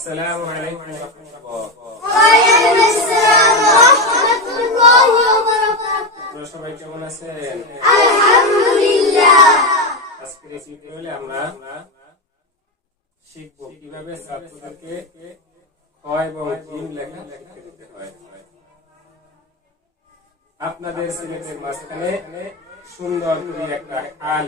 আসসালামু আলাইকুম ওয়া রাহমাতুল্লাহ। ওয়ালাইকুম আসসালাম ওয়া রাহমাতুল্লাহি ওয়া বারাকাতুহু। আপনারা সবাই কেমন আছেন? আলহামদুলিল্লাহ। আজকের এই ভিডিওতে আমরা শিখব কিভাবে ছাত্রদেরকে খ এবং জিম লেখা শিখিয়ে দিতে হয়। আপনাদের সিলেটের মাঝখানে সুন্দর করে একটা খাল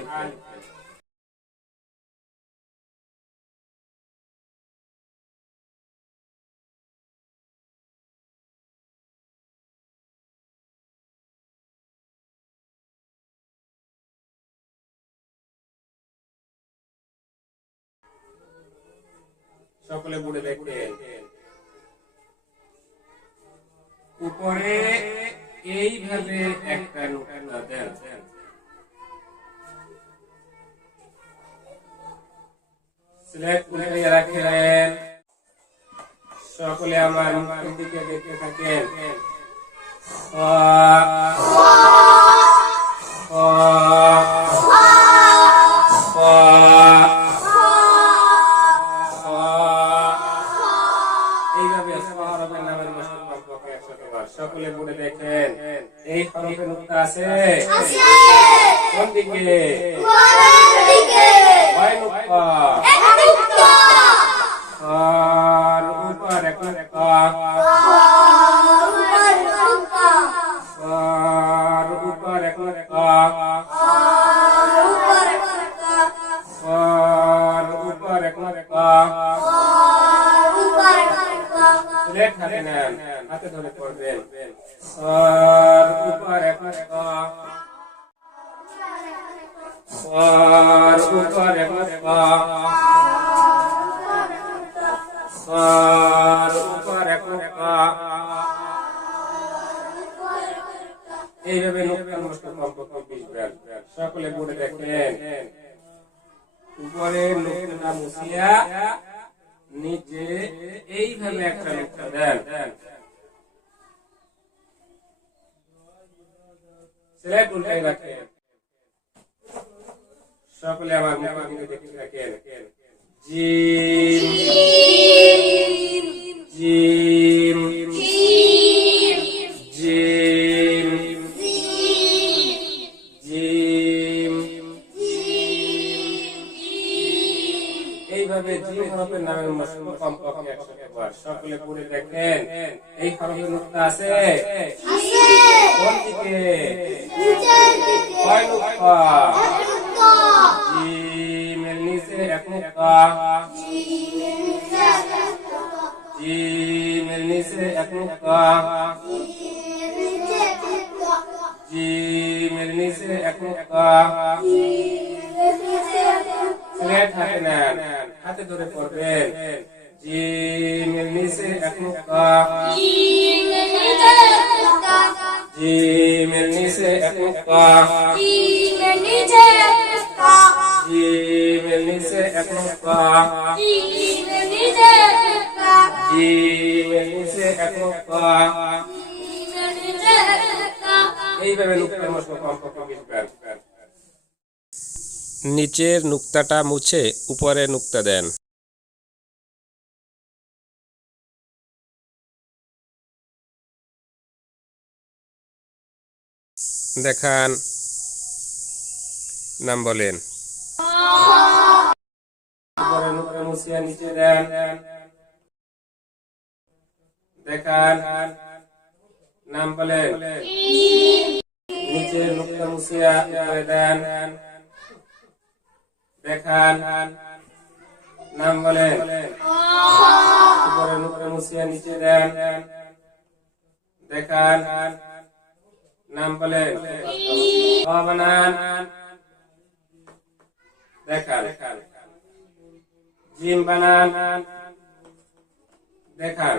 সকলে পড়ে দেখেন। উপরে এইভাবে একটা নোকতা দেন, সিলেক্ট করে রাখেন। সকলে আমার মুখের দিকে দেখতে থাকেন। সকলে পড়ে দেখেন। এই হরফে নুক্তা আছে কোন দিকে? কয় নুক্তা? আর উপর এক নুক্তা, আর উপর এক নুক্তা, আর উপর এক নুক্তা। সিলেক্ট হাতে নেন, হাতে ধরে পড়বেন। আর উপর এক নুক্তা, আর উপর এক নুক্তা, আর উপর এক নুক্তা। এইভাবে নুক্তার মতো কমপক্ষে 20 বার। সকলে পড়ে দেখেন। উপরে নুক্তা মুছিয়া নিচে এইভাবে একটা নুক্তা দেন। সিলেক্ট উল্টাই রাখেন। সকলে আমার মুখের দিকে দেখতে থাকেন। Gym gym gym gym. এইভাবে জিম হরফের নামের মশলা কমপক্ষে 100 বার। সকলে পড়ে দেখেন। এই হরফের নুক্তা আছে কোন দিকে? কয় নুক্তা? জিমের নিচে এক নুক্তা, জিমের নিচে এক নুক্তা, জিমের নিচে এক নুক্তা। সিলেক্ট হাতে নেন, হাতে ধরে পড়বেন। জিমের নিচে এক নুক্তা, জিমের নিচে এক নুক্তা, জিমের নিচে এক নুক্তা, জিমের নিচে এক নুক্তা। এইভাবে নুক্তার মতো কমপক্ষে 20 বার। নিচের নুক্তাটা মুছে উপরে নুক্তা দেন। দেখান, নাম বলেন। উপরে নুক্তা মুছিয়া নিচে দেন। দেখান, নাম বলেন। নিচে নুক্তা মুছিয়া উপরে দেন। দেখান, নাম বলেন। উপরে নুক্তা মুছিয়া নিচে দেন। দেখান, নাম বলেন। বানান। দেখান, জিম বানান। দেখান।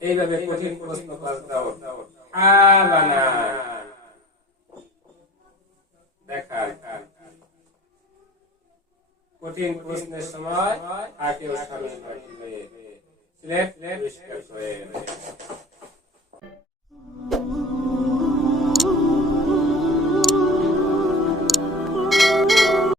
এইভাবে কঠিন প্রশ্ন পাস দাও। বানান। দেখান। কঠিন প্রশ্নের সময় আগে সামনে রাখবে। সিলেক্ট পরিষ্কার করে